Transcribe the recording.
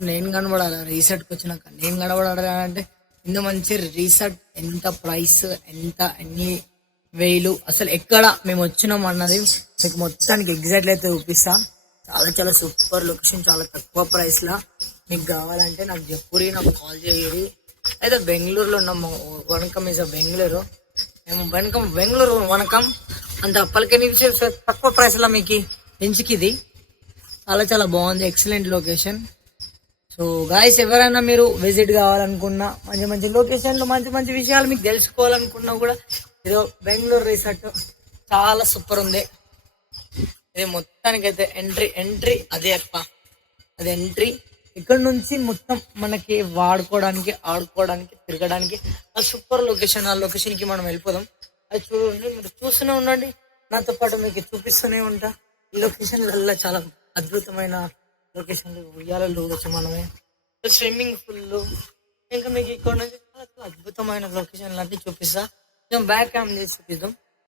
నేను కనబడాలి రీసెట్కి వచ్చినాక, నేను కనబడాలి అంటే ఇంత మంచి రీసెట్ ఎంత ప్రైస్, ఎంత ఎన్ని వేలు, అసలు ఎక్కడ మేము వచ్చినాం అన్నది మీకు మొత్తానికి ఎగ్జాక్ట్లీ అయితే చూపిస్తా. చాలా చాలా సూపర్ లొకేషన్, చాలా తక్కువ ప్రైస్ లా. మీకు కావాలంటే నాకు చెప్పురి, నాకు కాల్ చేయరి. అయితే బెంగళూరులో ఉన్నాము, వనకం ఇస్ బెంగళూరు. మేము బెంగళూరు వనకం అంత పలికని తక్కువ ప్రైస్ లా మీకు ఇంచుకి ఇది చాలా చాలా బాగుంది, ఎక్సలెంట్ లొకేషన్. సో గాయస్, ఎవరైనా మీరు విజిట్ కావాలనుకున్నా, మంచి మంచి లొకేషన్లో మంచి మంచి విషయాలు మీకు తెలుసుకోవాలనుకున్నా కూడా, ఏదో బెంగళూరు రిసార్ట్ చాలా సూపర్ ఉంది. ఇది మొత్తానికి అయితే ఎంట్రీ అదే అప్ప, అది ఎంట్రీ. ఇక్కడ నుంచి మొత్తం మనకి వాడుకోవడానికి, ఆడుకోవడానికి, తిరగడానికి ఆ సూపర్ లొకేషన్. ఆ లొకేషన్ కి మనం వెళ్ళిపోదాం. అది చూడండి, మీరు చూస్తూనే ఉండండి, నాతో పాటు మీకు చూపిస్తూనే ఉంటా. ఈ లొకేషన్లలో చాలా అద్భుతమైన లొకేషన్లు, ఉయ్యాలలో ఊగొచ్చు మనమే, స్విమ్మింగ్ పూల్, ఇంకా మీకు ఇక్కడ నుంచి చాలా చాలా అద్భుతమైన లొకేషన్లు అన్ని చూపిస్తా. కొంచెం బ్యాక్ క్యామ్ చేసి చూపిద్దాం.